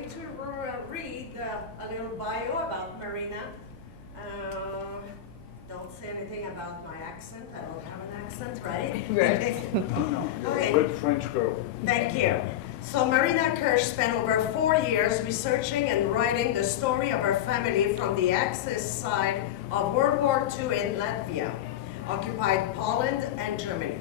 going to read a little bio about Marina. Don't say anything about my accent. I don't have an accent, right? Right. No, you're Okay. a good French girl. Thank you. So Marina Kirsch spent over 4 years researching and writing the story of her family from the Axis side of World War II in Latvia, occupied Poland and Germany.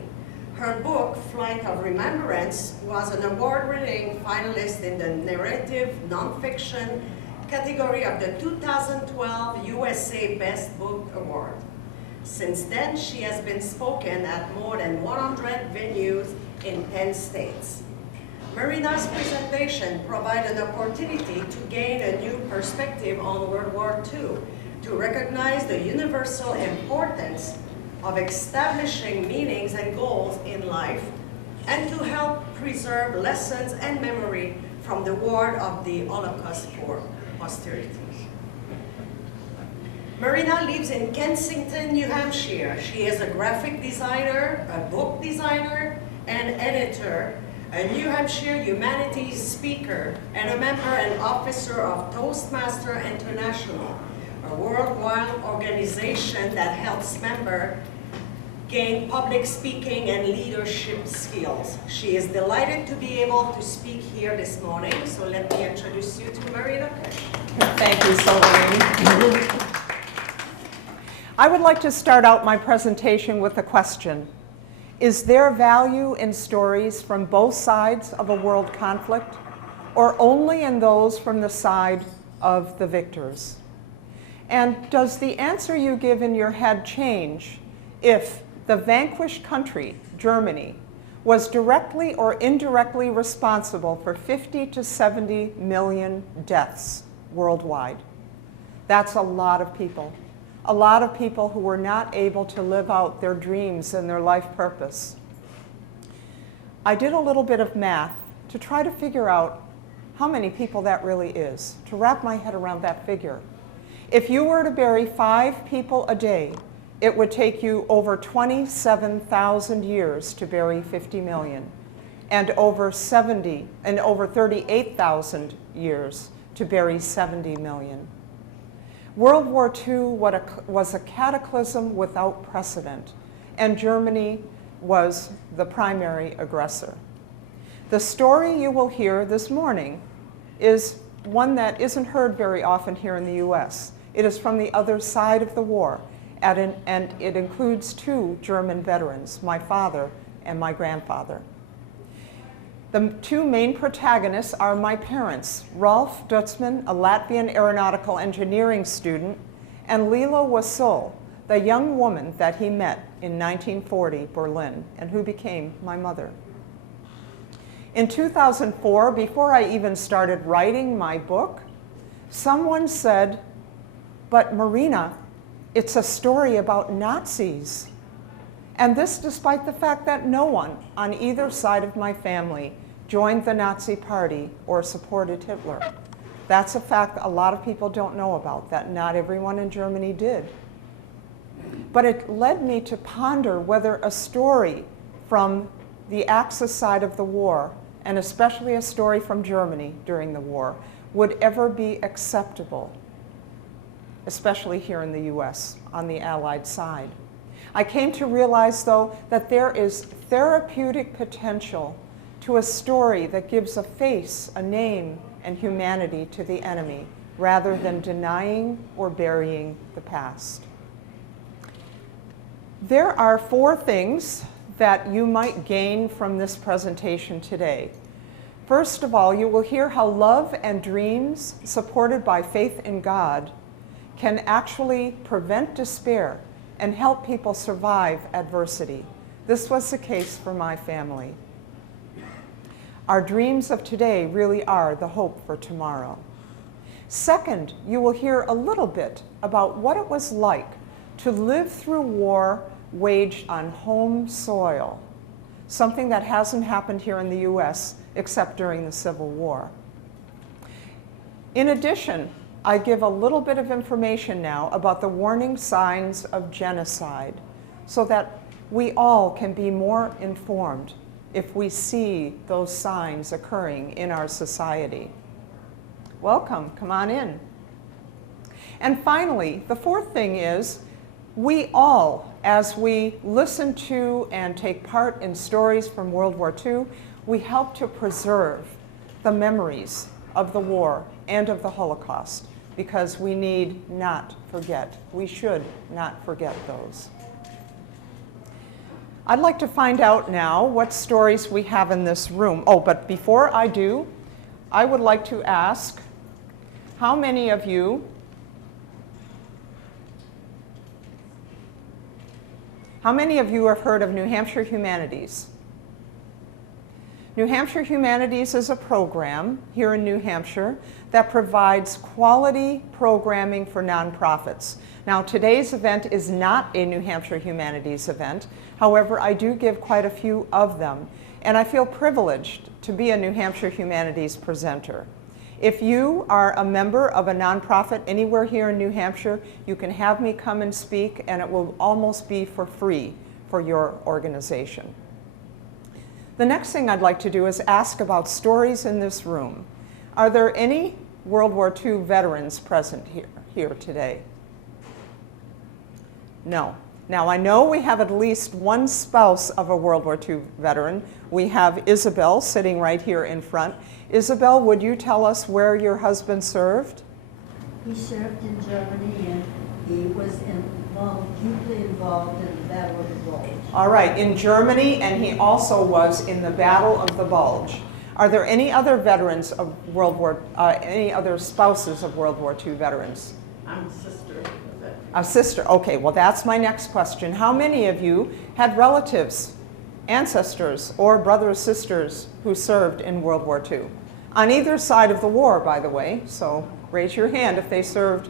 Her book, Flight of Remembrance, was an award-winning finalist in the narrative nonfiction category of the 2012 USA Best Book Award. Since then, she has been spoken at more than 100 venues in 10 states. Marina's presentation provided an opportunity to gain a new perspective on World War II, to recognize the universal importance of establishing meanings and goals in life, and to help preserve lessons and memory from the war of the Holocaust for posterity. Marina lives in Kensington, New Hampshire. She is a graphic designer, a book designer, and editor, a New Hampshire Humanities speaker, and a member and officer of Toastmaster International, a worldwide organization that helps members gain public speaking and leadership skills. She is delighted to be able to speak here this morning, so let me introduce you to Marina Kirsch. Thank you, Solveig. I would like to start out my presentation with a question. Is there value in stories from both sides of a world conflict, or only in those from the side of the victors? And does the answer you give in your head change if the vanquished country, Germany, was directly or indirectly responsible for 50 to 70 million deaths worldwide? That's a lot of people. A lot of people who were not able to live out their dreams and their life purpose. I did a little bit of math to try to figure out how many people that really is, to wrap my head around that figure. If you were to bury 5 people a day, it would take you over 27,000 years to bury 50 million, and over 38,000 years to bury 70 million. World War II was a cataclysm without precedent, and Germany was the primary aggressor. The story you will hear this morning is one that isn't heard very often here in the US. It is from the other side of the war, and it includes 2 German veterans, my father and my grandfather. The 2 main protagonists are my parents, Rolf Dutzman, a Latvian aeronautical engineering student, and Lila Wasul, the young woman that he met in 1940 Berlin, and who became my mother. In 2004, before I even started writing my book, someone said, "But Marina, it's a story about Nazis." And this despite the fact that no one on either side of my family joined the Nazi Party or supported Hitler. That's a fact a lot of people don't know about, that not everyone in Germany did. But it led me to ponder whether a story from the Axis side of the war, and especially a story from Germany during the war, would ever be acceptable, especially here in the US, on the Allied side. I came to realize, though, that there is therapeutic potential to a story that gives a face, a name, and humanity to the enemy, rather than denying or burying the past. There are 4 things that you might gain from this presentation today. First of all, you will hear how love and dreams, supported by faith in God, can actually prevent despair and help people survive adversity. This was the case for my family. Our dreams of today really are the hope for tomorrow. Second, you will hear a little bit about what it was like to live through war waged on home soil, something that hasn't happened here in the US except during the Civil War. In addition, I give a little bit of information now about the warning signs of genocide, so that we all can be more informed if we see those signs occurring in our society. Welcome, come on in. And finally, the fourth thing is, we all, as we listen to and take part in stories from World War II, we help to preserve the memories of the war and of the Holocaust, because we need not forget. We should not forget those. I'd like to find out now what stories we have in this room. Oh, but before I do, I would like to ask, how many of you have heard of New Hampshire Humanities? New Hampshire Humanities is a program here in New Hampshire that provides quality programming for nonprofits. Now, today's event is not a New Hampshire Humanities event. However, I do give quite a few of them, and I feel privileged to be a New Hampshire Humanities presenter. If you are a member of a nonprofit anywhere here in New Hampshire, you can have me come and speak, and it will almost be for free for your organization. The next thing I'd like to do is ask about stories in this room. Are there any World War II veterans present here today? No. Now, I know we have at least one spouse of a World War II veteran. We have Isabel sitting right here in front. Isabel, would you tell us where your husband served? He served in Germany, and he was deeply involved in the Battle of the Bulge. All right, in Germany, and he also was in the Battle of the Bulge. Are there any other veterans of any other spouses of World War II veterans? I'm a sister. A sister, okay, well that's my next question. How many of you had relatives, ancestors, or brothers, sisters who served in World War II? On either side of the war, by the way, so raise your hand if they served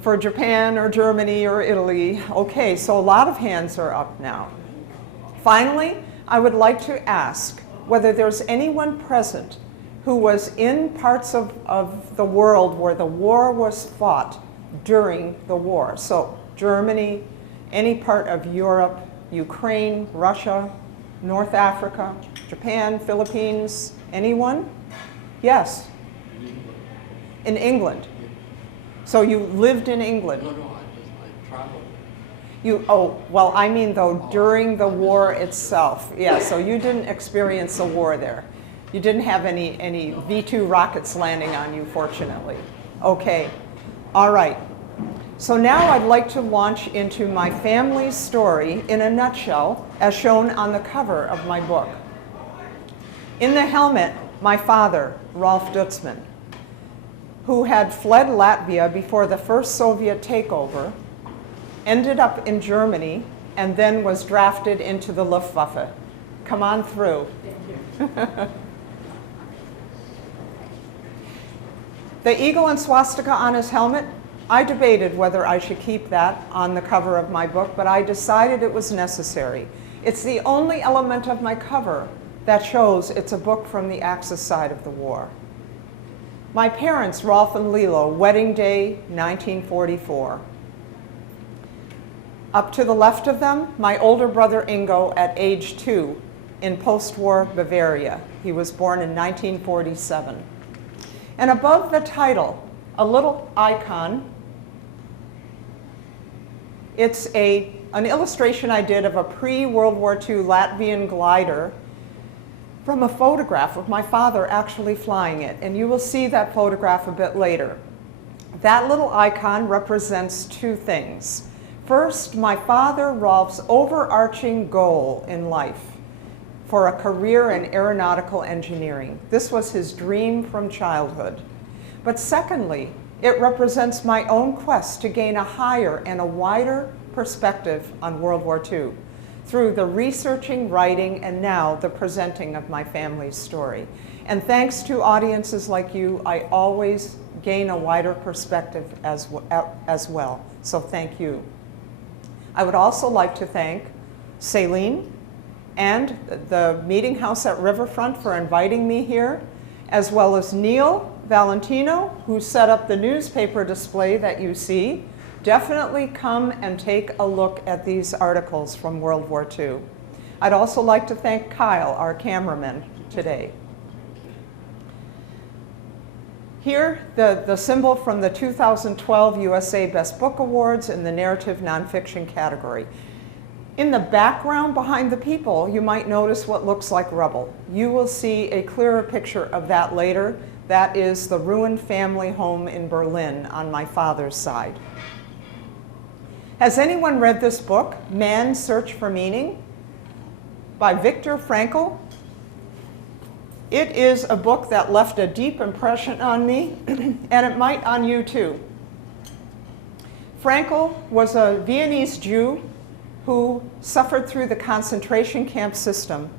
for Japan or Germany or Italy. Okay, so a lot of hands are up now. Finally, I would like to ask whether there's anyone present who was in parts of the world where the war was fought during the war. So Germany, any part of Europe, Ukraine, Russia, North Africa, Japan, Philippines, anyone? Yes. In England. So you lived in England? No, I traveled. Oh, well, I mean though, during the war itself. Yeah, so you didn't experience the war there. You didn't have any V-2 rockets landing on you, fortunately. Okay. All right, so now I'd like to launch into my family's story in a nutshell, as shown on the cover of my book. In the helmet, my father, Rolf Dutzman, who had fled Latvia before the first Soviet takeover, ended up in Germany, and then was drafted into the Luftwaffe. Come on through. The eagle and swastika on his helmet, I debated whether I should keep that on the cover of my book, but I decided it was necessary. It's the only element of my cover that shows it's a book from the Axis side of the war. My parents, Rolf and Lilo, wedding day, 1944. Up to the left of them, my older brother Ingo at age 2 in post-war Bavaria. He was born in 1947. And above the title, a little icon. It's an illustration I did of a pre-World War II Latvian glider from a photograph of my father actually flying it. And you will see that photograph a bit later. That little icon represents two things. First, my father, Rolf's overarching goal in life for a career in aeronautical engineering. This was his dream from childhood. But secondly, it represents my own quest to gain a higher and a wider perspective on World War II through the researching, writing, and now the presenting of my family's story. And thanks to audiences like you, I always gain a wider perspective as well. So thank you. I would also like to thank Celine and the Meeting House at Riverfront for inviting me here, as well as Neil Valentino, who set up the newspaper display that you see. Definitely come and take a look at these articles from World War II. I'd also like to thank Kyle, our cameraman, today. Here, the symbol from the 2012 USA Best Book Awards in the narrative nonfiction category. In the background behind the people, you might notice what looks like rubble. You will see a clearer picture of that later. That is the ruined family home in Berlin on my father's side. Has anyone read this book, Man's Search for Meaning, by Viktor Frankl? It is a book that left a deep impression on me, and it might on you too. Frankl was a Viennese Jew who suffered through the concentration camp system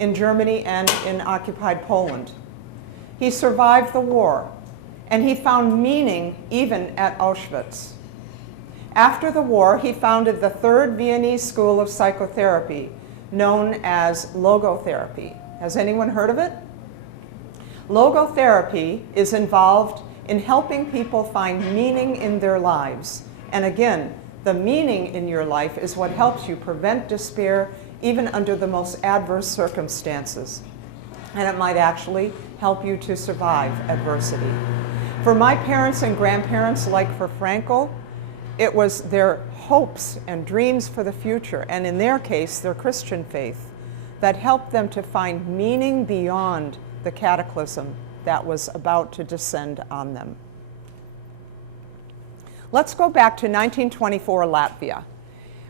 in Germany and in occupied Poland. He survived the war, and he found meaning even at Auschwitz. After the war, he founded the third Viennese school of psychotherapy, known as Logotherapy. Has anyone heard of it? Logotherapy is involved in helping people find meaning in their lives. And again, the meaning in your life is what helps you prevent despair even under the most adverse circumstances. And it might actually help you to survive adversity. For my parents and grandparents, like for Frankl, it was their hopes and dreams for the future, and in their case, their Christian faith, that helped them to find meaning beyond the cataclysm that was about to descend on them. Let's go back to 1924 Latvia.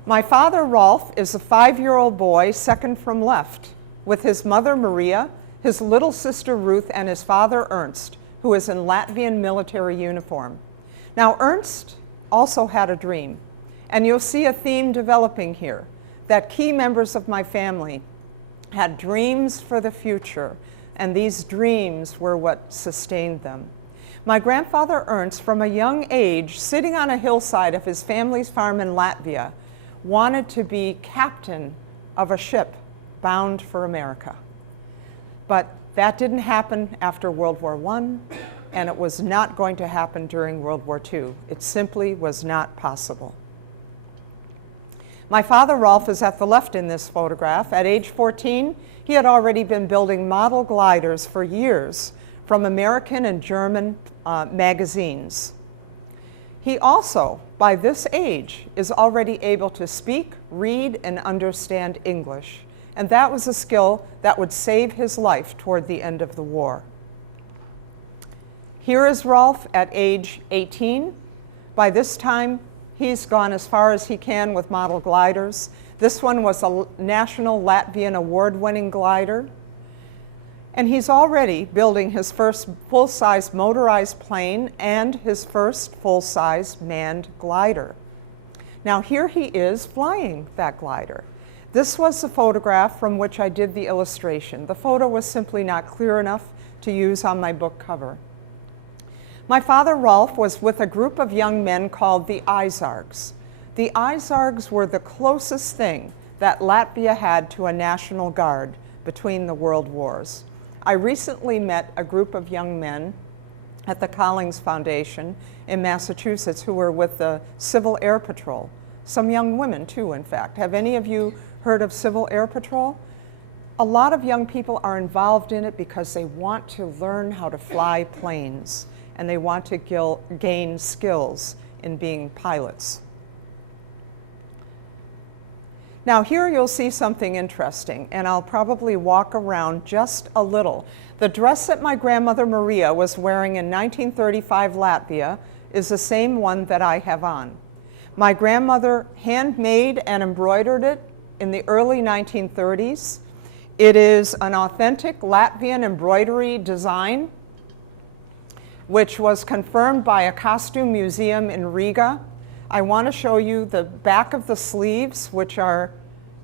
My father, Rolf, is a 5-year-old boy, second from left, with his mother, Maria, his little sister, Ruth, and his father, Ernst, who is in Latvian military uniform. Now, Ernst also had a dream, and you'll see a theme developing here, that key members of my family had dreams for the future, and these dreams were what sustained them. My grandfather Ernst, from a young age, sitting on a hillside of his family's farm in Latvia, wanted to be captain of a ship bound for America. But that didn't happen after World War I, and it was not going to happen during World War II. It simply was not possible. My father, Rolf, is at the left in this photograph. At age 14, he had already been building model gliders for years from American and German magazines. He also, by this age, is already able to speak, read, and understand English. And that was a skill that would save his life toward the end of the war. Here is Rolf at age 18. By this time, he's gone as far as he can with model gliders. This one was a national Latvian award-winning glider. And he's already building his first full-size motorized plane and his first full-size manned glider. Now here he is flying that glider. This was the photograph from which I did the illustration. The photo was simply not clear enough to use on my book cover. My father, Rolf, was with a group of young men called the Izargs. The Izargs were the closest thing that Latvia had to a National Guard between the world wars. I recently met a group of young men at the Collings Foundation in Massachusetts who were with the Civil Air Patrol. Some young women too, in fact. Have any of you heard of Civil Air Patrol? A lot of young people are involved in it because they want to learn how to fly planes and they want to gain skills in being pilots. Now here you'll see something interesting, and I'll probably walk around just a little. The dress that my grandmother Maria was wearing in 1935 Latvia is the same one that I have on. My grandmother handmade and embroidered it in the early 1930s. It is an authentic Latvian embroidery design, which was confirmed by a costume museum in Riga. I want to show you the back of the sleeves, which are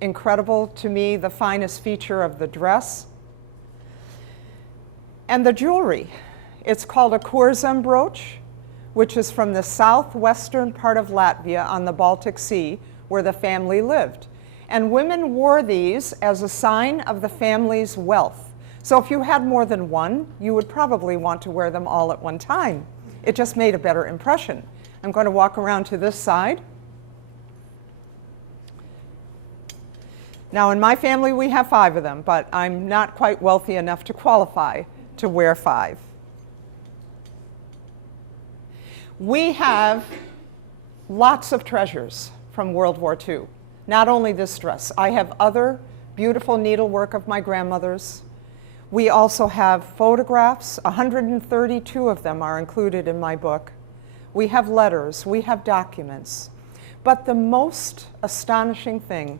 incredible to me, the finest feature of the dress. And the jewelry. It's called a kurzem brooch, which is from the southwestern part of Latvia on the Baltic Sea, where the family lived. And women wore these as a sign of the family's wealth. So if you had more than one, you would probably want to wear them all at one time. It just made a better impression. I'm going to walk around to this side. Now in my family we have 5 of them, but I'm not quite wealthy enough to qualify to wear 5. We have lots of treasures from World War II. Not only this dress, I have other beautiful needlework of my grandmother's. We also have photographs, 132 of them are included in my book. We have letters, we have documents. But the most astonishing thing,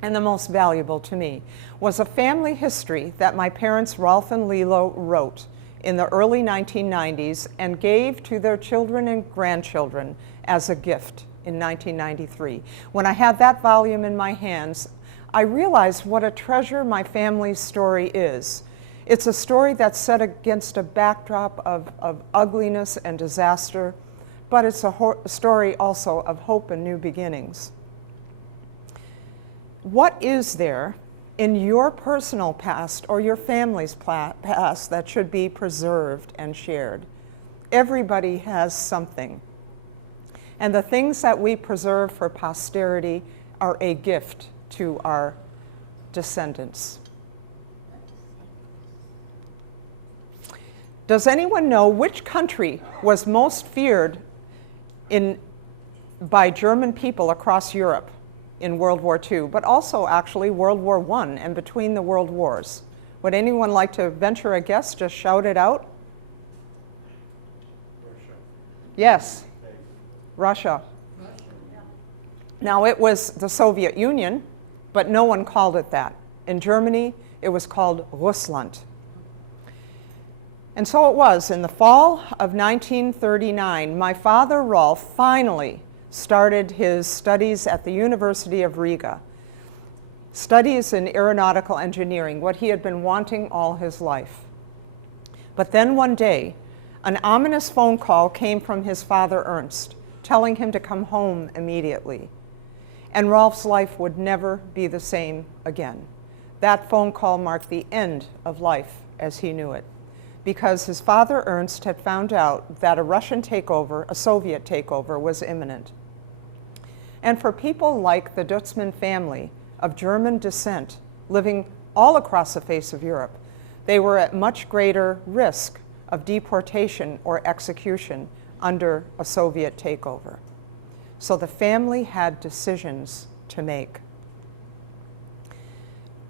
and the most valuable to me, was a family history that my parents, Rolf and Lilo, wrote in the early 1990s and gave to their children and grandchildren as a gift in 1993. When I had that volume in my hands, I realized what a treasure my family's story is. It's a story that's set against a backdrop of ugliness and disaster, but it's a story also of hope and new beginnings. What is there in your personal past or your family's past that should be preserved and shared? Everybody has something. And the things that we preserve for posterity are a gift to our descendants. Does anyone know which country was most feared by German people across Europe in World War II, but also actually World War I and between the world wars? Would anyone like to venture a guess? Just shout it out. Russia. Yes, Russia. Now it was the Soviet Union, but no one called it that. In Germany, it was called Russland. And so it was. In the fall of 1939, my father, Rolf, finally started his studies at the University of Riga, studies in aeronautical engineering, what he had been wanting all his life. But then one day, an ominous phone call came from his father, Ernst, telling him to come home immediately. And Rolf's life would never be the same again. That phone call marked the end of life as he knew it, because his father, Ernst, had found out that a Russian takeover, a Soviet takeover, was imminent. And for people like the Dutzman family of German descent living all across the face of Europe, they were at much greater risk of deportation or execution under a Soviet takeover. So the family had decisions to make.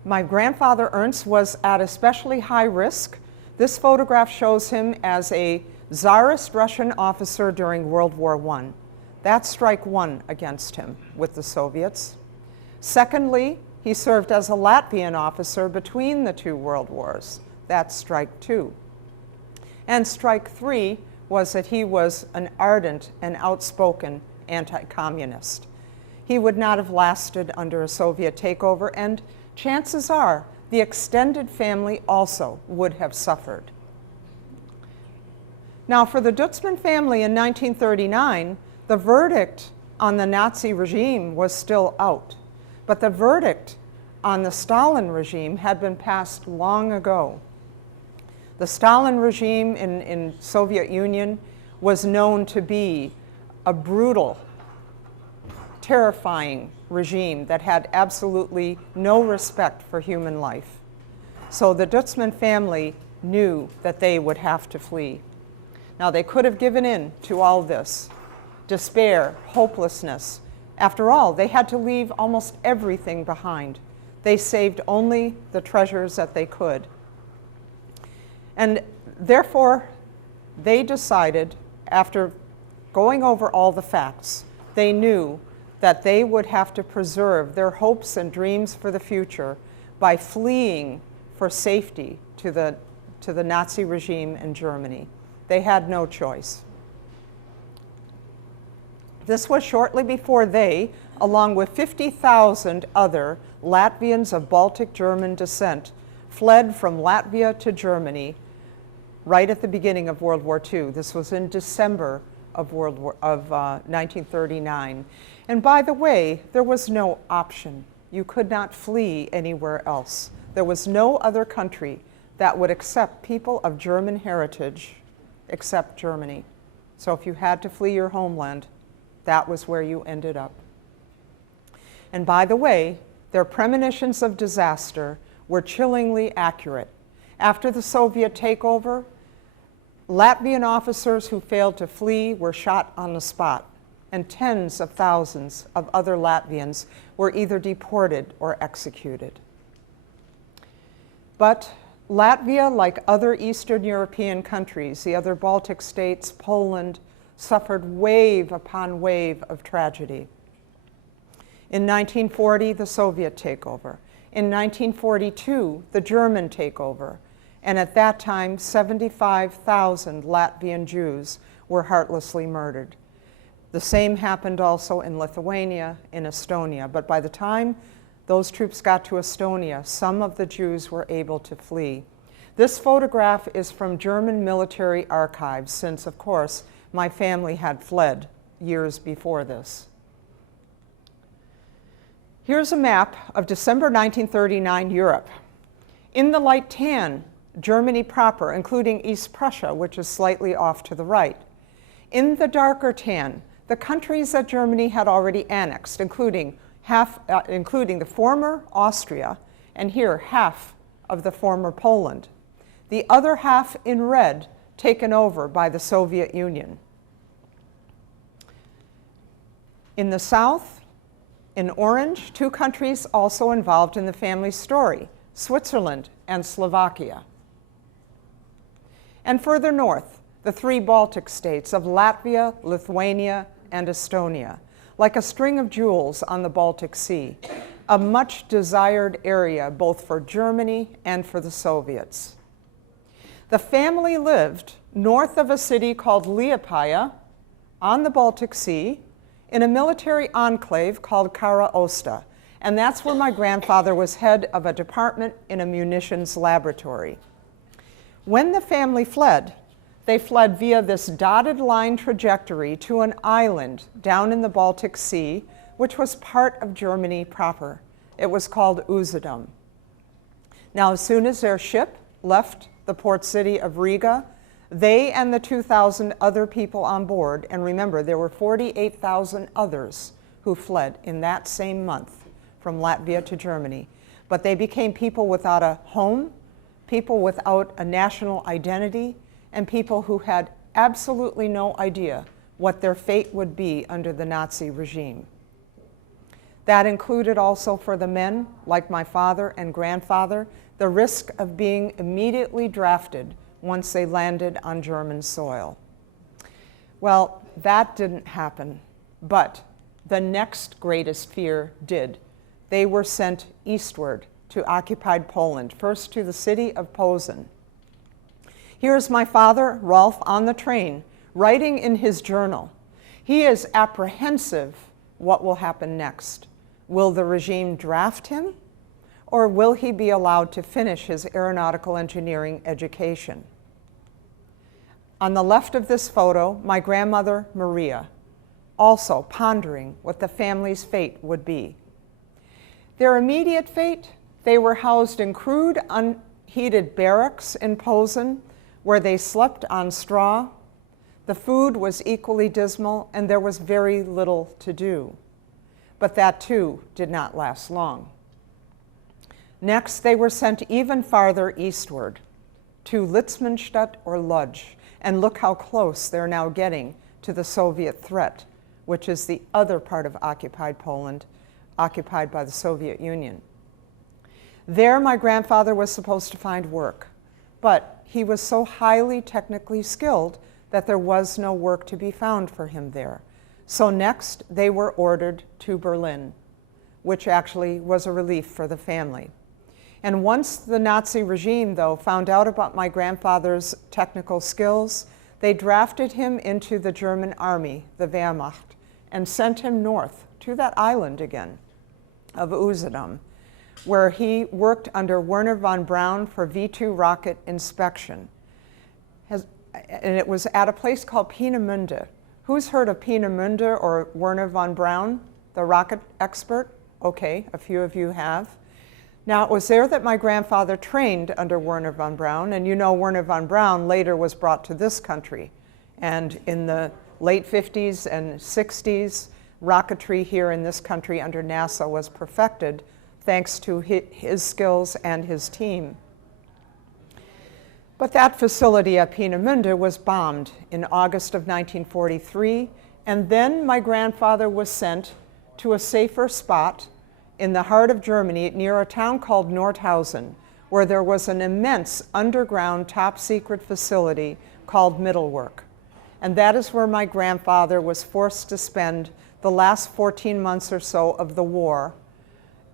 My grandfather, Ernst, was at especially high risk. This photograph shows him as a Tsarist Russian officer during World War I. That's strike one against him with the Soviets. Secondly, he served as a Latvian officer between the two world wars. That's strike two. And strike three was that he was an ardent and outspoken anti-communist. He would not have lasted under a Soviet takeover, and chances are the extended family also would have suffered. Now, for the Dutzman family in 1939, the verdict on the Nazi regime was still out, but the verdict on the Stalin regime had been passed long ago. The Stalin regime in Soviet Union was known to be a brutal, terrifying regime that had absolutely no respect for human life. So the Dutzman family knew that they would have to flee. Now, they could have given in to all this, despair, hopelessness. After all, they had to leave almost everything behind. They saved only the treasures that they could. And therefore, they decided, after going over all the facts, they knew that they would have to preserve their hopes and dreams for the future by fleeing for safety to the Nazi regime in Germany. They had no choice. This was shortly before they, along with 50,000 other Latvians of Baltic German descent, fled from Latvia to Germany right at the beginning of World War II. This was in December of 1939. And by the way, there was no option. You could not flee anywhere else. There was no other country that would accept people of German heritage except Germany. So if you had to flee your homeland, that was where you ended up. And by the way, their premonitions of disaster were chillingly accurate. After the Soviet takeover, Latvian officers who failed to flee were shot on the spot, and tens of thousands of other Latvians were either deported or executed. But Latvia, like other Eastern European countries, the other Baltic states, Poland, suffered wave upon wave of tragedy. In 1940, the Soviet takeover. In 1942, the German takeover. And at that time, 75,000 Latvian Jews were heartlessly murdered. The same happened also in Lithuania, in Estonia. But by the time those troops got to Estonia, some of the Jews were able to flee. This photograph is from German military archives, since, of course, my family had fled years before this. Here's a map of December 1939 Europe. In the light tan, Germany proper, including East Prussia, which is slightly off to the right. In the darker tan, the countries that Germany had already annexed, including the former Austria, and here half of the former Poland. The other half in red taken over by the Soviet Union. In the south, in orange, two countries also involved in the family story, Switzerland and Slovakia. And further north, the three Baltic states of Latvia, Lithuania, and Estonia, like a string of jewels on the Baltic Sea, a much desired area both for Germany and for the Soviets. The family lived north of a city called Liepaja on the Baltic Sea in a military enclave called Kara Osta, and that's where my grandfather was head of a department in a munitions laboratory. When the family fled, they fled via this dotted line trajectory to an island down in the Baltic Sea, which was part of Germany proper. It was called Usedom. Now, as soon as their ship left the port city of Riga, they and the 2,000 other people on board, and remember, there were 48,000 others who fled in that same month from Latvia to Germany. But they became people without a home, people without a national identity, and people who had absolutely no idea what their fate would be under the Nazi regime. That included also for the men, like my father and grandfather, the risk of being immediately drafted once they landed on German soil. Well, that didn't happen, but the next greatest fear did. They were sent eastward to occupied Poland, first to the city of Posen. Here's my father, Rolf, on the train, writing in his journal. He is apprehensive what will happen next. Will the regime draft him, or will he be allowed to finish his aeronautical engineering education? On the left of this photo, my grandmother, Maria, also pondering what the family's fate would be. Their immediate fate, they were housed in crude, unheated barracks in Posen, where they slept on straw. The food was equally dismal, and there was very little to do. But that, too, did not last long. Next, they were sent even farther eastward, to Litzmannstadt or Lodz, and look how close they're now getting to the Soviet threat, which is the other part of occupied Poland, occupied by the Soviet Union. There, my grandfather was supposed to find work, but he was so highly technically skilled that there was no work to be found for him there. So next, they were ordered to Berlin, which actually was a relief for the family. And once the Nazi regime, though, found out about my grandfather's technical skills, they drafted him into the German army, the Wehrmacht, and sent him north to that island again of Usedom, where he worked under Werner von Braun for V-2 rocket inspection. And it was at a place called Peenemünde. Who's heard of Peenemünde or Werner von Braun, the rocket expert? Okay, a few of you have. Now, it was there that my grandfather trained under Werner von Braun, and you know Werner von Braun later was brought to this country. And in the late 50s and 60s, rocketry here in this country under NASA was perfected thanks to his skills and his team. But that facility at Peenemünde was bombed in August of 1943, and then my grandfather was sent to a safer spot in the heart of Germany near a town called Nordhausen, where there was an immense underground top-secret facility called Mittelwerk. And that is where my grandfather was forced to spend the last 14 months or so of the war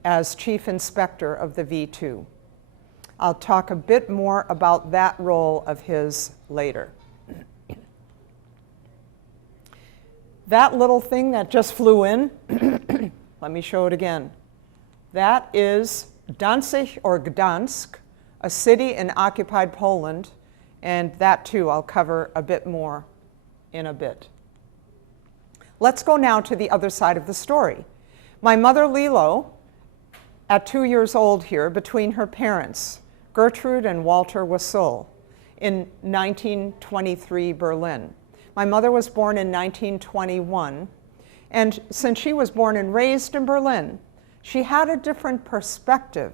as chief inspector of the V2. I'll talk a bit more about that role of his later. That little thing that just flew in, let me show it again. That is Danzig or Gdansk, a city in occupied Poland, and that too I'll cover a bit more in a bit. Let's go now to the other side of the story. My mother Lilo, at 2 years old here, between her parents, Gertrude and Walter Wassul, in 1923 Berlin. My mother was born in 1921, and since she was born and raised in Berlin, she had a different perspective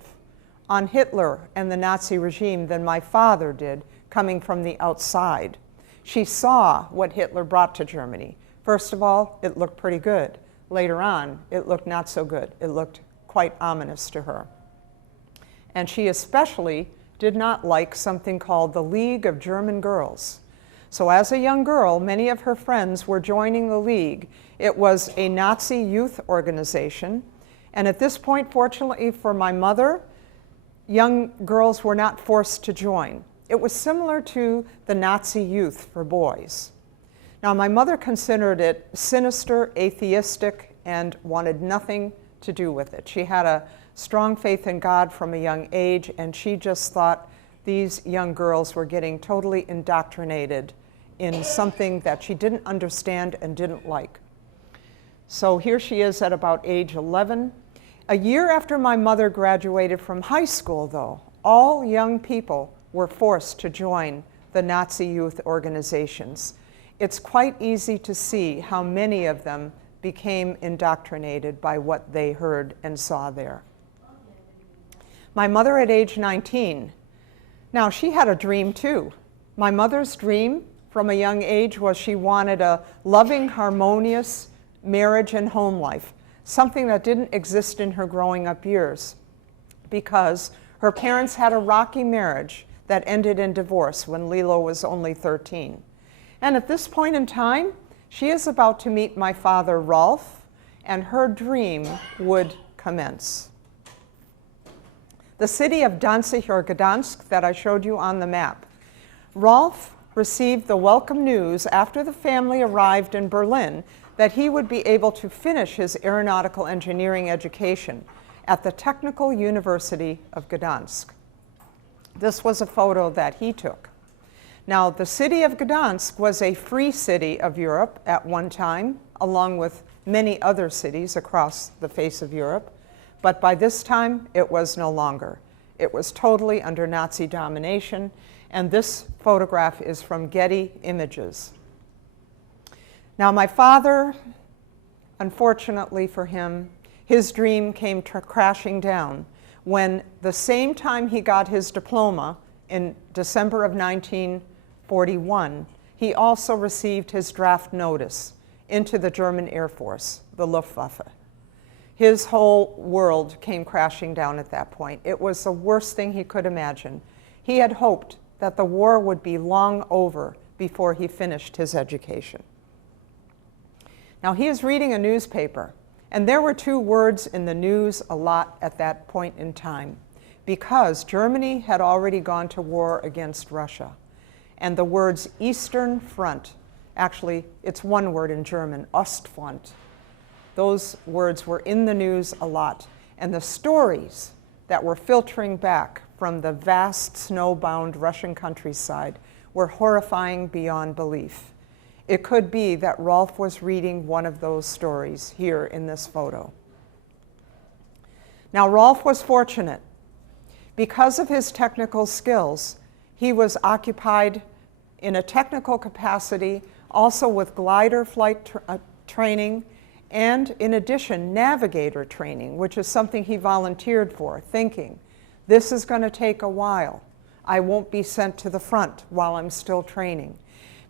on Hitler and the Nazi regime than my father did, coming from the outside. She saw what Hitler brought to Germany. First of all, it looked pretty good. Later on, it looked not so good. It looked quite ominous to her. And she especially did not like something called the League of German Girls. So as a young girl, many of her friends were joining the League. It was a Nazi youth organization. And at this point, fortunately for my mother, young girls were not forced to join. It was similar to the Nazi youth for boys. Now, my mother considered it sinister, atheistic, and wanted nothing to do with it. She had a strong faith in God from a young age, and she just thought these young girls were getting totally indoctrinated in something that she didn't understand and didn't like. So here she is at about age 11. A year after my mother graduated from high school, though, all young people were forced to join the Nazi youth organizations. It's quite easy to see how many of them became indoctrinated by what they heard and saw there. My mother at age 19, now she had a dream too. My mother's dream from a young age was she wanted a loving, harmonious marriage and home life, something that didn't exist in her growing up years, because her parents had a rocky marriage that ended in divorce when Lilo was only 13. And at this point in time, she is about to meet my father, Rolf, and her dream would commence. The city of Danzig or Gdansk that I showed you on the map. Rolf received the welcome news after the family arrived in Berlin that he would be able to finish his aeronautical engineering education at the Technical University of Gdansk. This was a photo that he took. Now, the city of Gdansk was a free city of Europe at one time, along with many other cities across the face of Europe, but by this time, it was no longer. It was totally under Nazi domination, and this photograph is from Getty Images. Now, my father, unfortunately for him, his dream came crashing down when the same time he got his diploma in December of 1941, he also received his draft notice into the German Air Force, the Luftwaffe. His whole world came crashing down at that point. It was the worst thing he could imagine. He had hoped that the war would be long over before he finished his education. Now, he is reading a newspaper, and there were two words in the news a lot at that point in time, because Germany had already gone to war against Russia. And the words Eastern Front, actually, it's one word in German, Ostfront. Those words were in the news a lot. And the stories that were filtering back from the vast snow-bound Russian countryside were horrifying beyond belief. It could be that Rolf was reading one of those stories here in this photo. Now, Rolf was fortunate. Because of his technical skills, he was occupied in a technical capacity, also with glider flight training, and in addition, navigator training, which is something he volunteered for, thinking, this is going to take a while. I won't be sent to the front while I'm still training.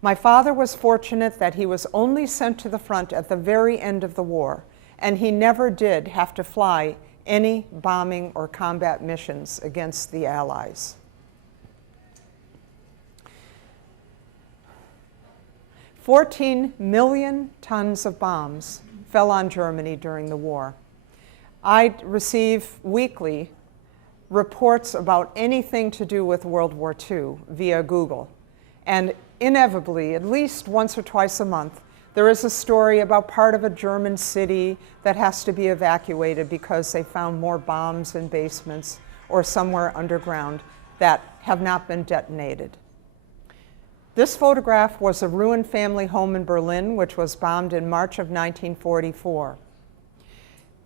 My father was fortunate that he was only sent to the front at the very end of the war, and he never did have to fly any bombing or combat missions against the Allies. "14 million tons of bombs fell on Germany during the war." I receive weekly reports about anything to do with World War II via Google. And inevitably, at least once or twice a month, there is a story about part of a German city that has to be evacuated because they found more bombs in basements or somewhere underground that have not been detonated. This photograph was a ruined family home in Berlin, which was bombed in March of 1944.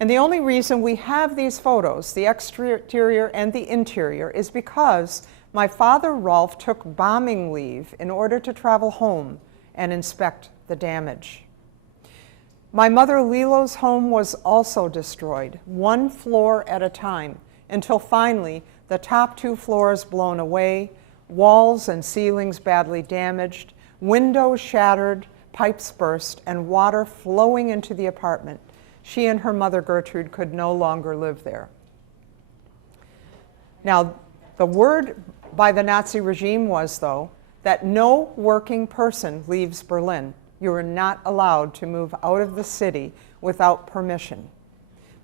And the only reason we have these photos, the exterior and the interior, is because my father, Rolf, took bombing leave in order to travel home and inspect the damage. My mother, Lilo's home was also destroyed, one floor at a time, until finally the top 2 floors blown away, walls and ceilings badly damaged, windows shattered, pipes burst, and water flowing into the apartment. She and her mother, Gertrude, could no longer live there. Now, the word by the Nazi regime was, though, that no working person leaves Berlin. You are not allowed to move out of the city without permission.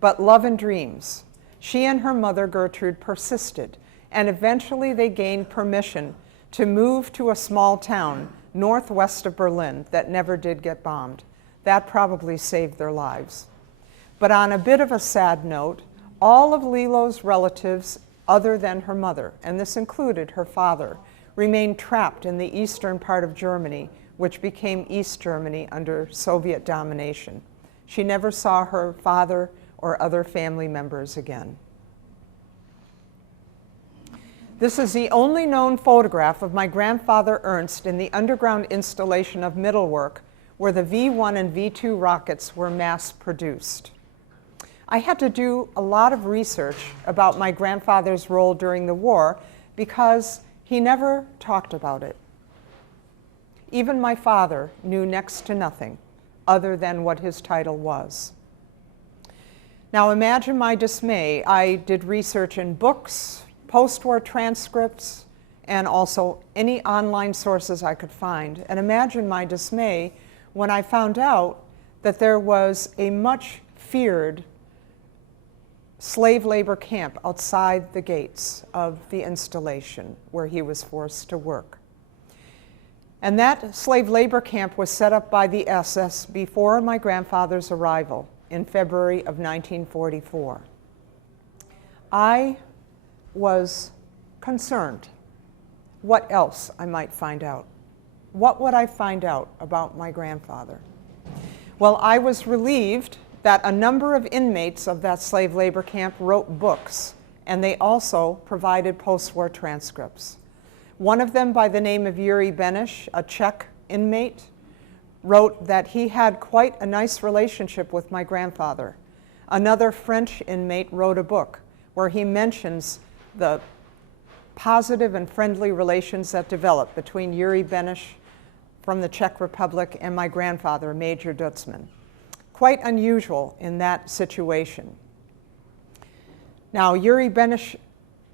But love and dreams. She and her mother, Gertrude, persisted, and eventually they gained permission to move to a small town northwest of Berlin that never did get bombed. That probably saved their lives. But on a bit of a sad note, all of Lilo's relatives other than her mother, and this included her father, remained trapped in the eastern part of Germany, which became East Germany under Soviet domination. She never saw her father or other family members again. This is the only known photograph of my grandfather Ernst in the underground installation of Mittelwerk, where the V-1 and V-2 rockets were mass-produced. I had to do a lot of research about my grandfather's role during the war because he never talked about it. Even my father knew next to nothing other than what his title was. Now imagine my dismay. I did research in books, post-war transcripts, and also any online sources I could find. And imagine my dismay when I found out that there was a much feared slave labor camp outside the gates of the installation where he was forced to work. And that slave labor camp was set up by the SS before my grandfather's arrival in February of 1944. I was concerned what else I might find out. What would I find out about my grandfather? Well, I was relieved that a number of inmates of that slave labor camp wrote books, and they also provided post-war transcripts. One of them, by the name of Yuri Benish, a Czech inmate, wrote that he had quite a nice relationship with my grandfather. Another French inmate wrote a book where he mentions the positive and friendly relations that developed between Yuri Benish from the Czech Republic and my grandfather, Major Dutzman. Quite unusual in that situation. Now, Yuri Benish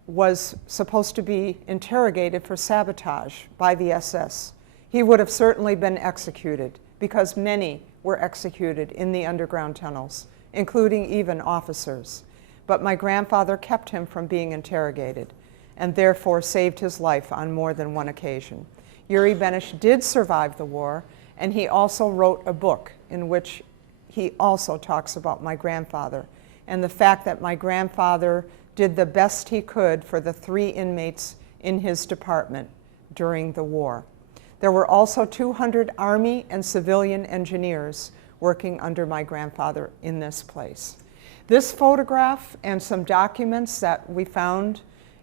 was supposed to be interrogated for sabotage by the SS. He would have certainly been executed because many were executed in the underground tunnels, including even officers. But my grandfather kept him from being interrogated and therefore saved his life on more than one occasion. Yuri Benish did survive the war, and he also wrote a book in which he also talks about my grandfather and the fact that my grandfather did the best he could for the 3 inmates in his department during the war. There were also 200 Army and civilian engineers working under my grandfather in this place. This photograph and some documents that we found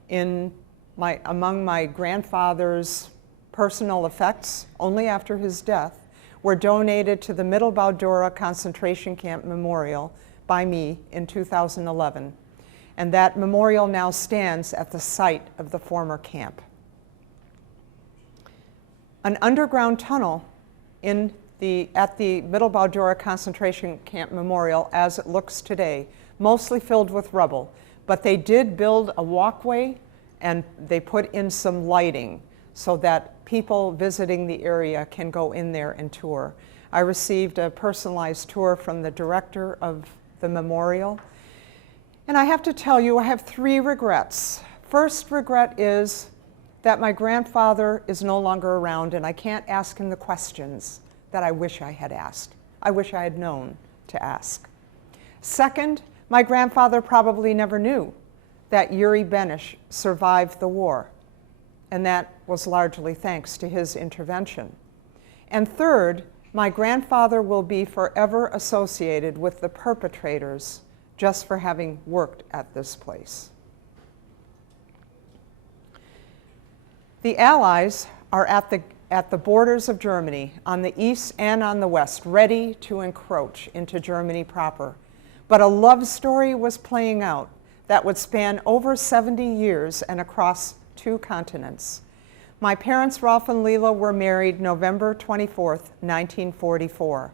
among my grandfather's personal effects only after his death were donated to the Mittelbau-Dora concentration camp memorial by me in 2011. And that memorial now stands at the site of the former camp. an underground tunnel at the Mittelbau-Dora concentration camp memorial as it looks today, mostly filled with rubble. But they did build a walkway and they put in some lighting so that people visiting the area can go in there and tour. I received a personalized tour from the director of the memorial. And I have to tell you, I have 3 regrets. First regret is that my grandfather is no longer around and I can't ask him the questions that I wish I had asked. I wish I had known to ask. Second, my grandfather probably never knew that Yuri Benish survived the war, and that was largely thanks to his intervention. And third, my grandfather will be forever associated with the perpetrators just for having worked at this place. The Allies are at the borders of Germany, on the east and on the west, ready to encroach into Germany proper. But a love story was playing out that would span over 70 years and across 2 continents. My parents, Rolf and Leela, were married November 24th, 1944.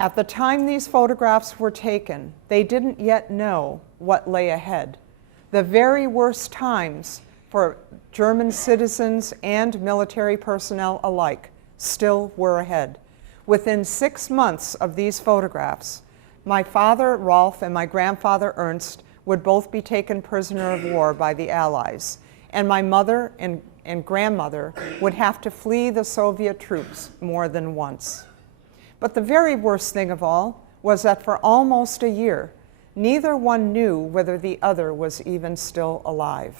At the time these photographs were taken, they didn't yet know what lay ahead. The very worst times for German citizens and military personnel alike still were ahead. Within 6 months of these photographs, my father, Rolf, and my grandfather, Ernst, would both be taken prisoner of war by the Allies, and my mother and grandmother would have to flee the Soviet troops more than once. But the very worst thing of all was that for almost a year, neither one knew whether the other was even still alive.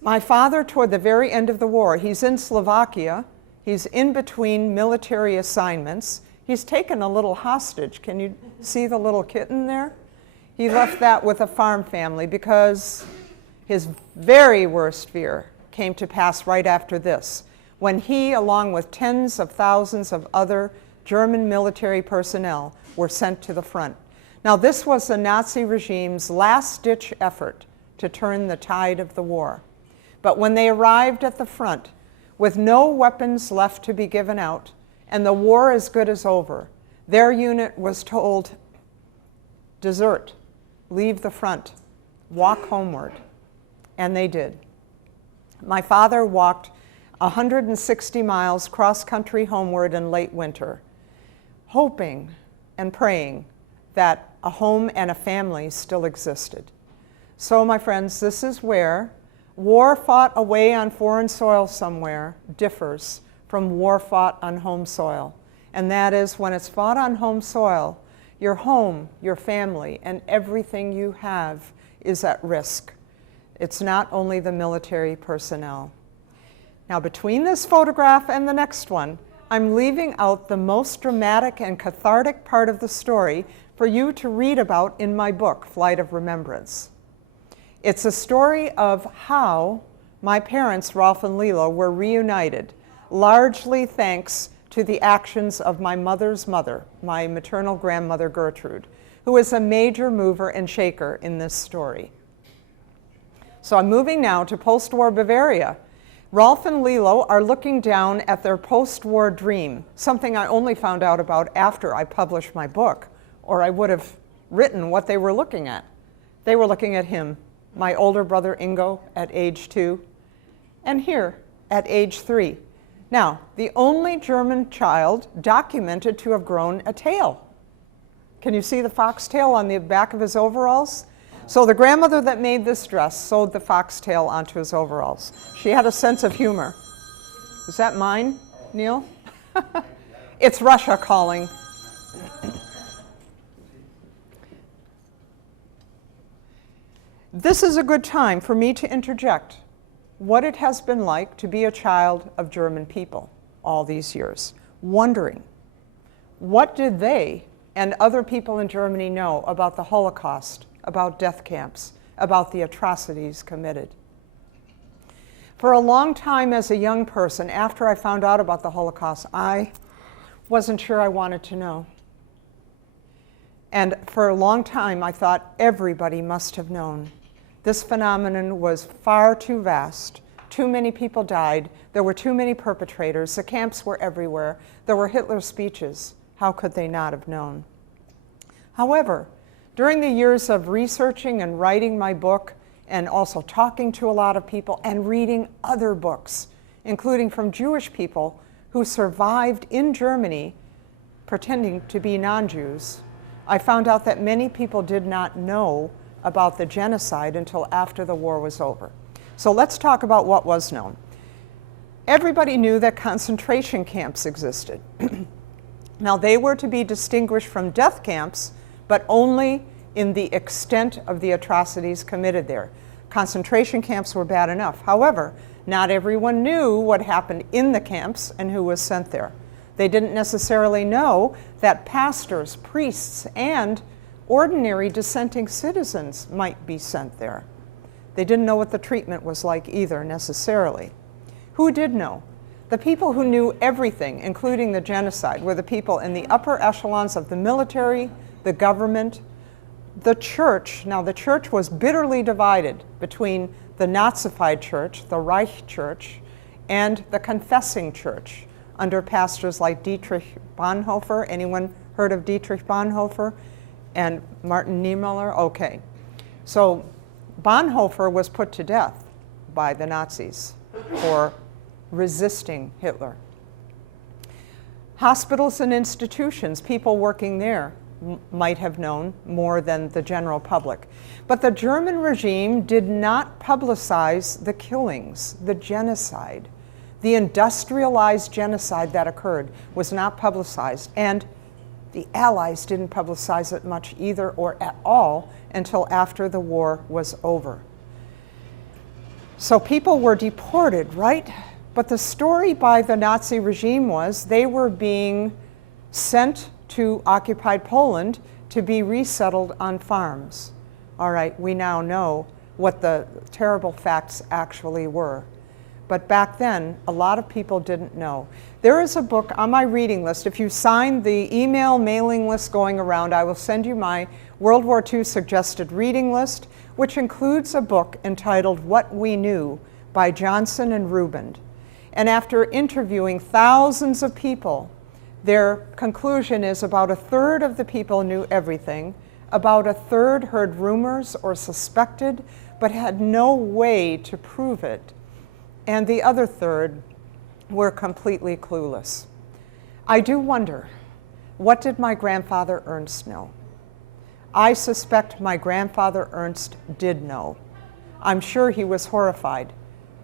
My father, toward the very end of the war, he's in Slovakia, he's in between military assignments, he's taken a little hostage. Can you see the little kitten there? He left that with a farm family because his very worst fear came to pass right after this, when he, along with tens of thousands of other German military personnel, were sent to the front. Now, this was the Nazi regime's last-ditch effort to turn the tide of the war. But when they arrived at the front, with no weapons left to be given out, and the war as good as over, their unit was told, desert, leave the front, walk homeward. And they did. My father walked 160 miles cross-country homeward in late winter, hoping and praying that a home and a family still existed. So, my friends, this is where war fought away on foreign soil somewhere differs from war fought on home soil. And that is, when it's fought on home soil, your home, your family, and everything you have is at risk. It's not only the military personnel. Now, between this photograph and the next one, I'm leaving out the most dramatic and cathartic part of the story for you to read about in my book, Flight of Remembrance. It's a story of how my parents, Rolf and Leela, were reunited, largely thanks to the actions of my mother's mother, my maternal grandmother, Gertrude, who is a major mover and shaker in this story. So I'm moving now to post-war Bavaria. Rolf and Leela are looking down at their post-war dream, something I only found out about after I published my book, or I would have written what they were looking at. They were looking at him, my older brother Ingo at age 2, and here at age 3. Now, the only German child documented to have grown a tail. Can you see the foxtail on the back of his overalls? So the grandmother that made this dress sewed the foxtail onto his overalls. She had a sense of humor. Is that mine, Neil? It's Russia calling. This is a good time for me to interject what it has been like to be a child of German people all these years, wondering, what did they and other people in Germany know about the Holocaust, about death camps, about the atrocities committed? For a long time as a young person, after I found out about the Holocaust, I wasn't sure I wanted to know. And for a long time, I thought everybody must have known. This phenomenon was far too vast, too many people died, there were too many perpetrators, the camps were everywhere, there were Hitler's speeches. How could they not have known? However, during the years of researching and writing my book, and also talking to a lot of people and reading other books, including from Jewish people who survived in Germany pretending to be non-Jews, I found out that many people did not know about the genocide until after the war was over. So let's talk about what was known. Everybody knew that concentration camps existed. Now, they were to be distinguished from death camps, but only in the extent of the atrocities committed there. Concentration camps were bad enough. However, not everyone knew what happened in the camps and who was sent there. They didn't necessarily know that pastors, priests, and ordinary dissenting citizens might be sent there. They didn't know what the treatment was like either, necessarily. Who did know? The people who knew everything, including the genocide, were the people in the upper echelons of the military, the government, the church. Now, the church was bitterly divided between the Nazified church, the Reich Church, and the confessing church under pastors like Dietrich Bonhoeffer. Anyone heard of Dietrich Bonhoeffer? And Martin Niemöller? Okay. So Bonhoeffer was put to death by the Nazis for resisting Hitler. Hospitals and institutions, people working there might have known more than the general public. But the German regime did not publicize the killings, the genocide. The industrialized genocide that occurred was not publicized, and the Allies didn't publicize it much either or at all until after the war was over. So people were deported, right? But the story by the Nazi regime was they were being sent to occupied Poland to be resettled on farms. All right, we now know what the terrible facts actually were. But back then, a lot of people didn't know. There is a book on my reading list. If you sign the email mailing list going around, I will send you my World War II suggested reading list, which includes a book entitled What We Knew by Johnson and Rubin. And after interviewing thousands of people, their conclusion is about a third of the people knew everything, about a third heard rumors or suspected, but had no way to prove it, and the other third were completely clueless. I do wonder, what did my grandfather Ernst know? I suspect my grandfather Ernst did know. I'm sure he was horrified,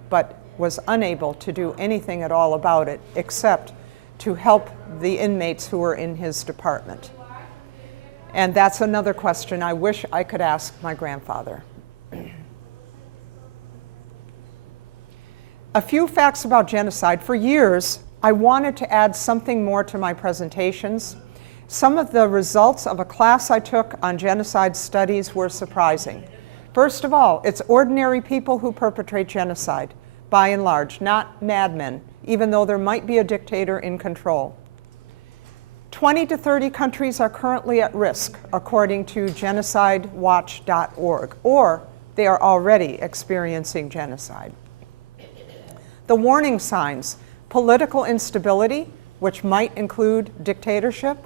but was unable to do anything at all about it except to help the inmates who were in his department. And that's another question I wish I could ask my grandfather. A few facts about genocide. For years, I wanted to add something more to my presentations. Some of the results of a class I took on genocide studies were surprising. First of all, it's ordinary people who perpetrate genocide, by and large, not madmen, even though there might be a dictator in control. 20 to 30 countries are currently at risk, according to genocidewatch.org, or they are already experiencing genocide. The warning signs: political instability, which might include dictatorship,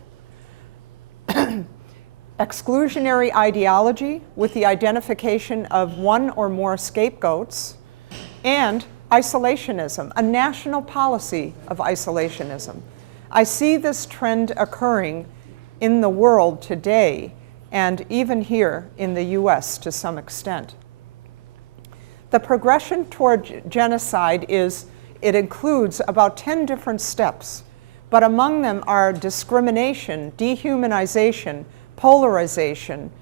exclusionary ideology with the identification of one or more scapegoats, and isolationism, a national policy of isolationism. I see this trend occurring in the world today, and even here in the US to some extent. The progression toward genocide it includes about 10 different steps, but among them are discrimination, dehumanization, polarization,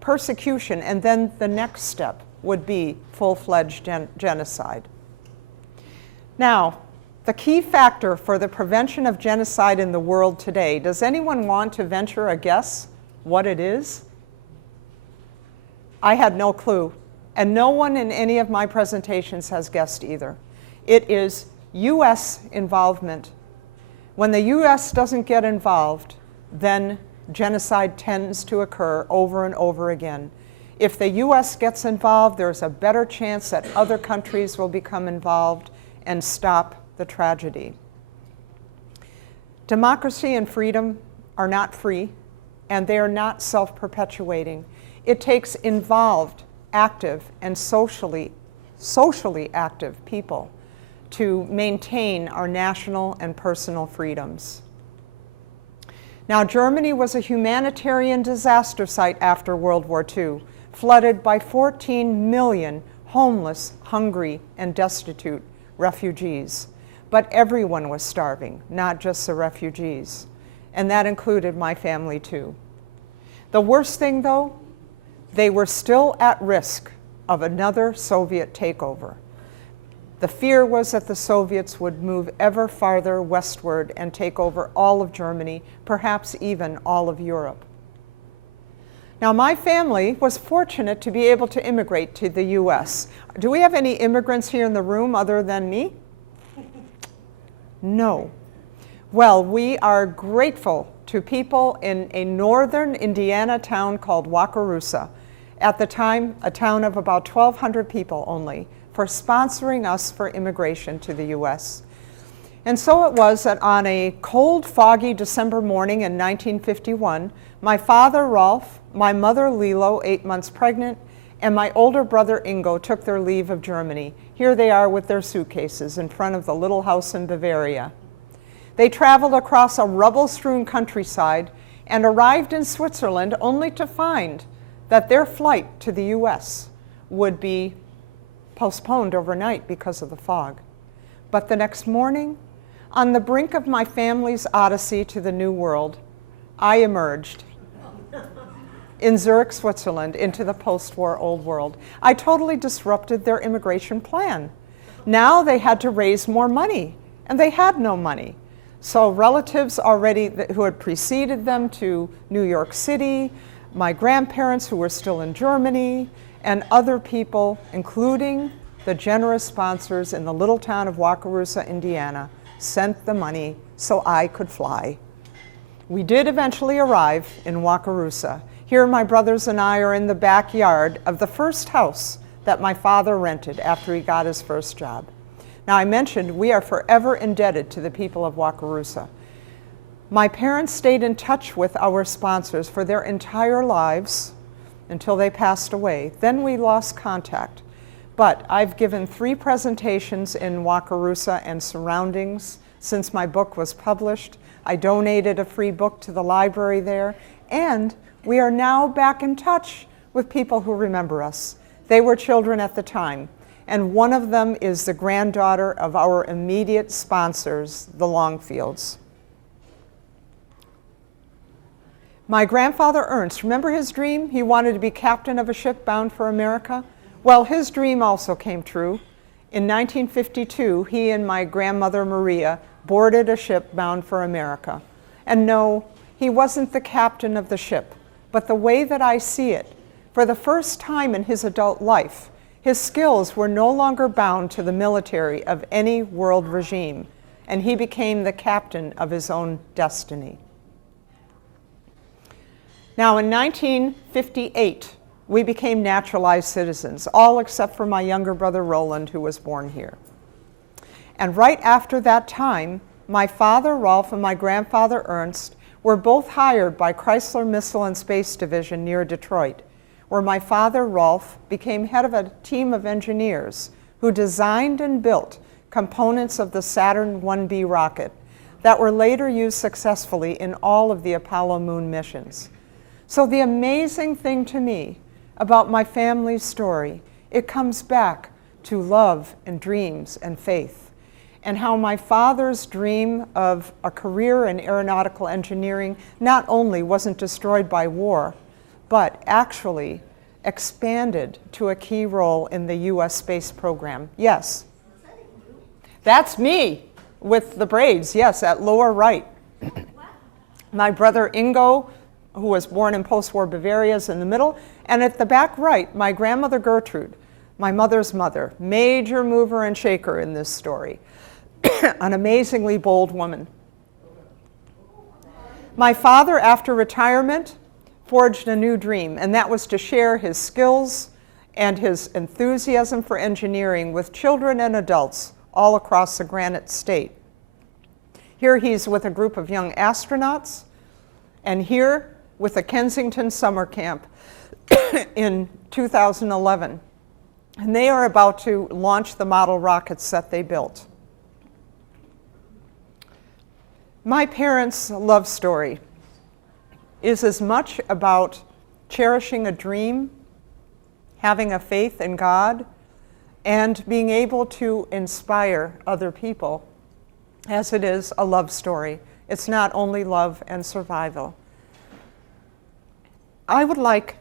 persecution, and then the next step would be full-fledged genocide. Now, the key factor for the prevention of genocide in the world today, does anyone want to venture a guess what it is? I had no clue, and no one in any of my presentations has guessed either. It is US involvement. When the US doesn't get involved, then genocide tends to occur over and over again. If the US gets involved, there's a better chance that other countries will become involved and stop the tragedy. Democracy and freedom are not free, and they are not self-perpetuating. It takes involved, active, and socially active people to maintain our national and personal freedoms. Now, Germany was a humanitarian disaster site after World War II, flooded by 14 million homeless, hungry, and destitute refugees. But everyone was starving, not just the refugees. And that included my family too. The worst thing though, they were still at risk of another Soviet takeover. The fear was that the Soviets would move ever farther westward and take over all of Germany, perhaps even all of Europe. Now, my family was fortunate to be able to immigrate to the US. Do we have any immigrants here in the room other than me? No. Well, we are grateful to people in a northern Indiana town called Wakarusa, at the time a town of about 1,200 people only, for sponsoring us for immigration to the US. And so it was that on a cold, foggy December morning in 1951, my father, Rolf, my mother, Lilo, 8 months pregnant, and my older brother, Ingo, took their leave of Germany. Here they are with their suitcases in front of the little house in Bavaria. They traveled across a rubble-strewn countryside and arrived in Switzerland only to find that their flight to the US would be postponed overnight because of the fog. But the next morning, on the brink of my family's odyssey to the New World, I emerged in Zurich, Switzerland, into the post-war Old World. I totally disrupted their immigration plan. Now they had to raise more money, and they had no money. So relatives already who had preceded them to New York City, my grandparents who were still in Germany, and other people, including the generous sponsors in the little town of Wakarusa, Indiana, sent the money so I could fly. We did eventually arrive in Wakarusa. Here my brothers and I are in the backyard of the first house that my father rented after he got his first job. Now, I mentioned we are forever indebted to the people of Wakarusa. My parents stayed in touch with our sponsors for their entire lives until they passed away. Then we lost contact. But I've given 3 presentations in Wakarusa and surroundings since my book was published. I donated a free book to the library there, and we are now back in touch with people who remember us. They were children at the time, and one of them is the granddaughter of our immediate sponsors, the Longfields. My grandfather Ernst, remember his dream? He wanted to be captain of a ship bound for America. Well, his dream also came true. In 1952, he and my grandmother Maria boarded a ship bound for America. And no, he wasn't the captain of the ship, but the way that I see it, for the first time in his adult life, his skills were no longer bound to the military of any world regime, and he became the captain of his own destiny. Now, in 1958, we became naturalized citizens, all except for my younger brother Roland, who was born here. And right after that time, my father Rolf and my grandfather Ernst were both hired by Chrysler Missile and Space Division near Detroit, where my father Rolf became head of a team of engineers who designed and built components of the Saturn 1B rocket that were later used successfully in all of the Apollo moon missions. So the amazing thing to me about my family's story, it comes back to love and dreams and faith, and how my father's dream of a career in aeronautical engineering not only wasn't destroyed by war, but actually expanded to a key role in the US space program. Yes? That's me with the braids, yes, at lower right. My brother Ingo, who was born in post-war Bavaria, is in the middle. And at the back right, my grandmother Gertrude, my mother's mother, major mover and shaker in this story, an amazingly bold woman. My father, after retirement, forged a new dream, and that was to share his skills and his enthusiasm for engineering with children and adults all across the Granite State. Here he's with a group of young astronauts, and here with the Kensington Summer Camp in 2011. And they are about to launch the model rockets that they built. My parents' love story is as much about cherishing a dream, having a faith in God, and being able to inspire other people as it is a love story. It's not only love and survival. I would like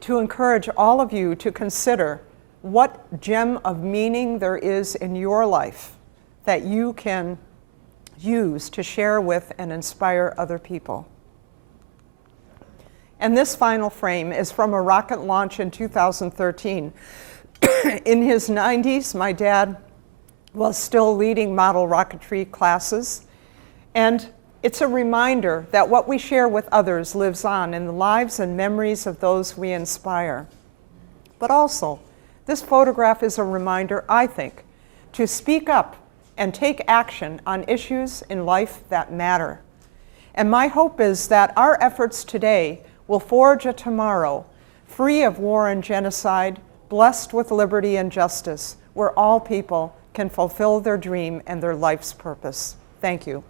to encourage all of you to consider what gem of meaning there is in your life that you can use to share with and inspire other people. And this final frame is from a rocket launch in 2013. In his 90s, my dad was still leading model rocketry classes, and it's a reminder that what we share with others lives on in the lives and memories of those we inspire. But also, this photograph is a reminder, I think, to speak up and take action on issues in life that matter. And my hope is that our efforts today will forge a tomorrow free of war and genocide, blessed with liberty and justice, where all people can fulfill their dream and their life's purpose. Thank you.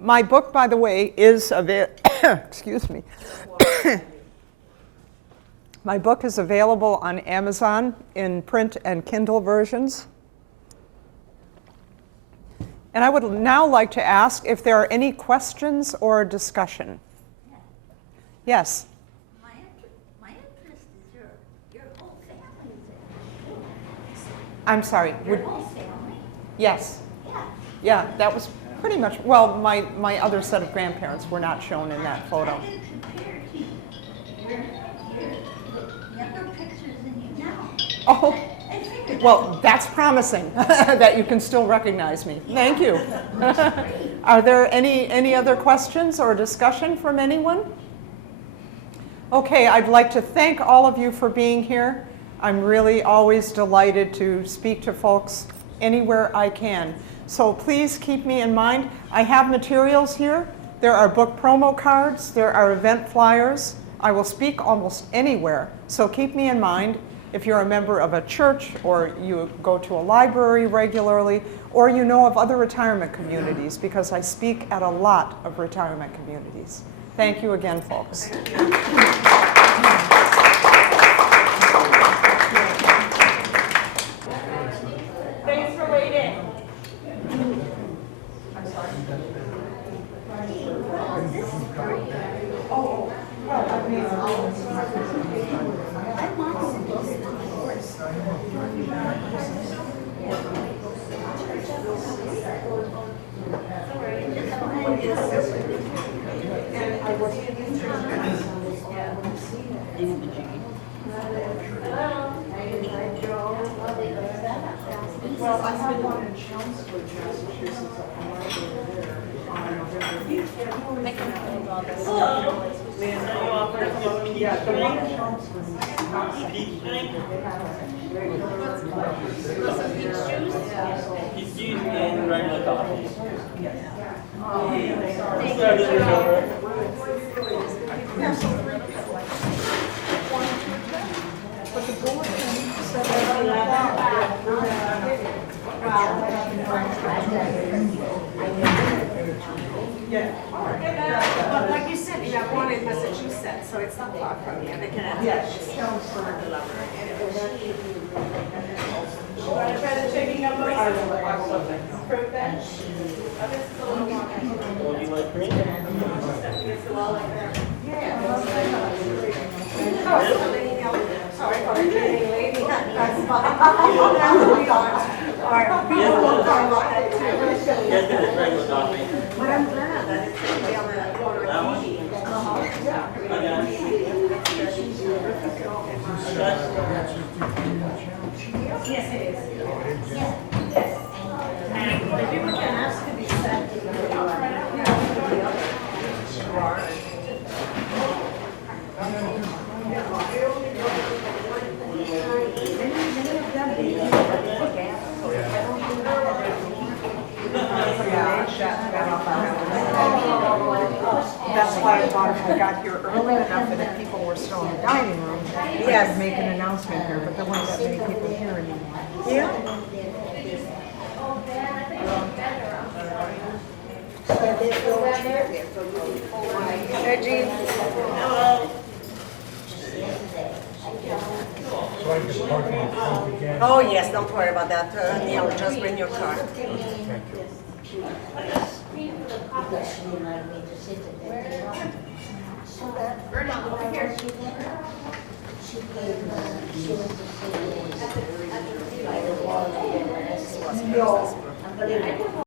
My book, by the way, is excuse me. My book is available on Amazon in print and Kindle versions. And I would now like to ask if there are any questions or discussion. Yes? My interest is your whole family is there. I'm sorry. Your whole family? Yes. Yeah. Yeah, that was pretty much, well, my other set of grandparents were not shown in that photo. I did compare to your younger pictures than you now. Oh, well, that's promising that you can still recognize me. Thank you. Are there any other questions or discussion from anyone? Okay, I'd like to thank all of you for being here. I'm really always delighted to speak to folks anywhere I can. So please keep me in mind. I have materials here. There are book promo cards. There are event flyers. I will speak almost anywhere. So keep me in mind if you're a member of a church or you go to a library regularly or you know of other retirement communities, because I speak at a lot of retirement communities. Thank you again, folks. Thanks for waiting. I'm sorry. Oh, well, I mean, well, I have one in Chelmsford, Massachusetts, at the library there. Yeah, the one in Chelmsford is not He's used in regular coffee. But the bulletin said that But like you said, you have one in Massachusetts, so it's not far from you. They can yes, it's Chelmsford. Want to try the chicken number? I will let you know. Fruit bench? Would you like cream? Sorry for the lady. That's fine. All right, people will come up that too. Yes, it is regular coffee. But I'm glad that it's going to be on the corner That of one? TV. Okay. Yes, it is. why I thought if I got here early enough and if people were still in the dining room, I Yes. could make an announcement here, but there weren't that many people here anymore. Yeah. Hey, Jean. Hello. So I can park my phone again. Oh, yes, don't worry about that. Neil, just bring your car. Thank you. Because she invited me to sit at that table. So that. She came, she was to see by the wall. No, I'm gonna